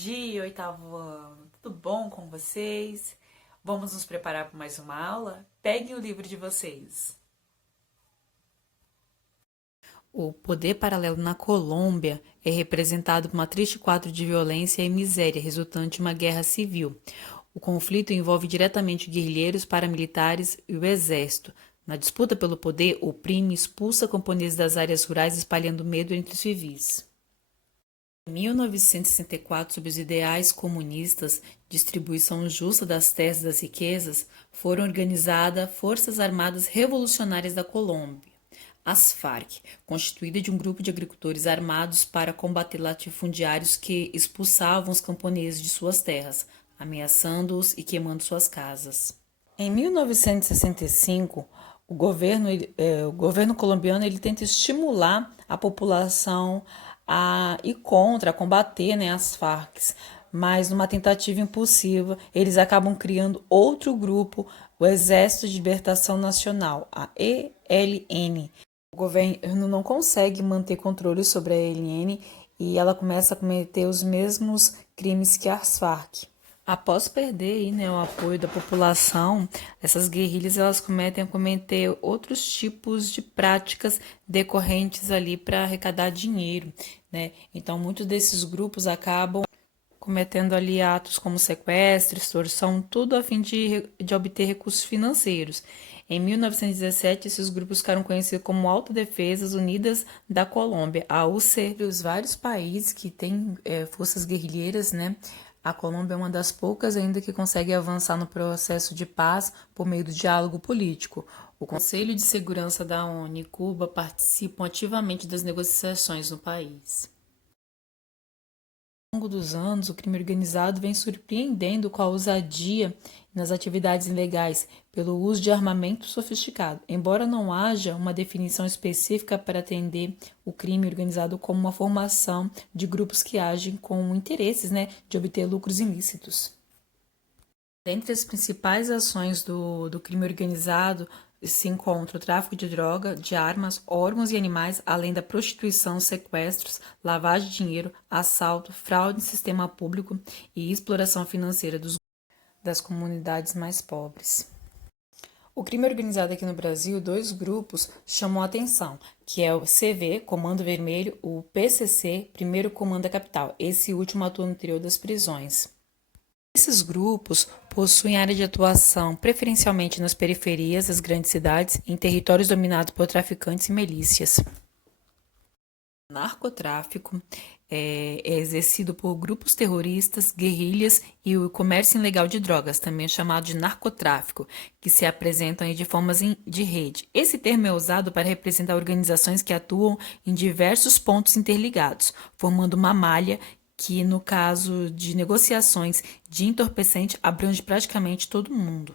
dia, oitavo ano. Tudo bom com vocês? Vamos nos preparar para mais uma aula? Peguem o livro de vocês. O poder paralelo na Colômbia é representado por uma triste quadro de violência e miséria resultante de uma guerra civil. O conflito envolve diretamente guerrilheiros, paramilitares e o exército. Na disputa pelo poder, oprime e expulsa camponeses das áreas rurais, espalhando medo entre os civis. Em 1964, sob os ideais comunistas, distribuição justa das terras e das riquezas, foram organizadas Forças Armadas Revolucionárias da Colômbia, as Farc, constituída de um grupo de agricultores armados para combater latifundiários que expulsavam os camponeses de suas terras, ameaçando-os e queimando suas casas. Em 1965, o governo colombiano tenta estimular a população a ir contra, a combater, né, as Farc, mas numa tentativa impossível, eles acabam criando outro grupo, o Exército de Libertação Nacional, a ELN. O governo não consegue manter controle sobre a ELN e ela começa a cometer os mesmos crimes que as Farc. Após perder aí, né, o apoio da população, essas guerrilhas elas cometer outros tipos de práticas decorrentes ali para arrecadar dinheiro, né? Então, muitos desses grupos acabam cometendo ali atos como sequestro, extorsão, tudo a fim de obter recursos financeiros. Em 1917, esses grupos ficaram conhecidos como Autodefesas Unidas da Colômbia, a UC. Os vários países que têm forças guerrilheiras, né? A Colômbia é uma das poucas ainda que consegue avançar no processo de paz por meio do diálogo político. O Conselho de Segurança da ONU e Cuba participam ativamente das negociações no país. Ao longo dos anos, o crime organizado vem surpreendendo com a ousadia nas atividades ilegais pelo uso de armamento sofisticado, embora não haja uma definição específica para atender o crime organizado como uma formação de grupos que agem com interesses, né, de obter lucros ilícitos. Dentre as principais ações do crime organizado, se encontra o tráfico de droga, de armas, órgãos e animais, além da prostituição, sequestros, lavagem de dinheiro, assalto, fraude em sistema público e exploração financeira das comunidades mais pobres. O crime organizado aqui no Brasil, dois grupos chamam a atenção, que é o CV, Comando Vermelho, o PCC, Primeiro Comando da Capital. Esse último atua no interior das prisões. Esses grupos possuem área de atuação preferencialmente nas periferias das grandes cidades, em territórios dominados por traficantes e milícias. O narcotráfico é exercido por grupos terroristas, guerrilhas e o comércio ilegal de drogas, também chamado de narcotráfico, que se apresentam aí de formas de rede. Esse termo é usado para representar organizações que atuam em diversos pontos interligados, formando uma malha que, no caso de negociações de entorpecente, abrange praticamente todo mundo.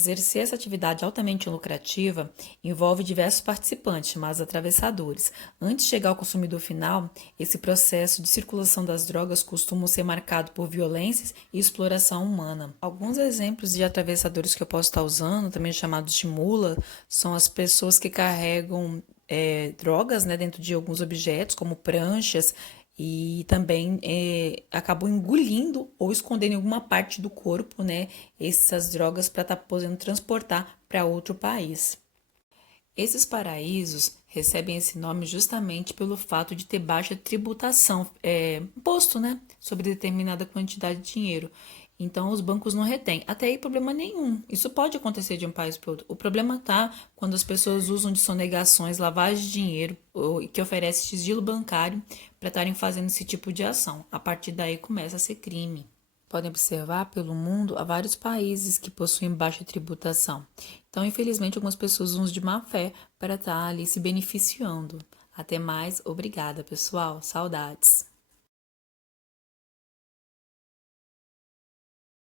Exercer essa atividade altamente lucrativa envolve diversos participantes, chamados atravessadores. Antes de chegar ao consumidor final, esse processo de circulação das drogas costuma ser marcado por violências e exploração humana. Alguns exemplos de atravessadores que eu posso estar usando, também chamados de mula, são as pessoas que carregam drogas, né, dentro de alguns objetos, como pranchas, e também acabam engolindo ou escondendo em alguma parte do corpo, né, essas drogas para estar podendo transportar para outro país. Esses paraísos recebem esse nome justamente pelo fato de ter baixa tributação, imposto, né, sobre determinada quantidade de dinheiro. Então, os bancos não retêm. Até aí, problema nenhum. Isso pode acontecer de um país para outro. O problema está quando as pessoas usam de sonegações, lavagem de dinheiro, que oferece sigilo bancário para estarem fazendo esse tipo de ação. A partir daí, começa a ser crime. Podem observar pelo mundo há vários países que possuem baixa tributação. Então, infelizmente, algumas pessoas usam de má fé para estar ali se beneficiando. Até mais, obrigada, pessoal. Saudades.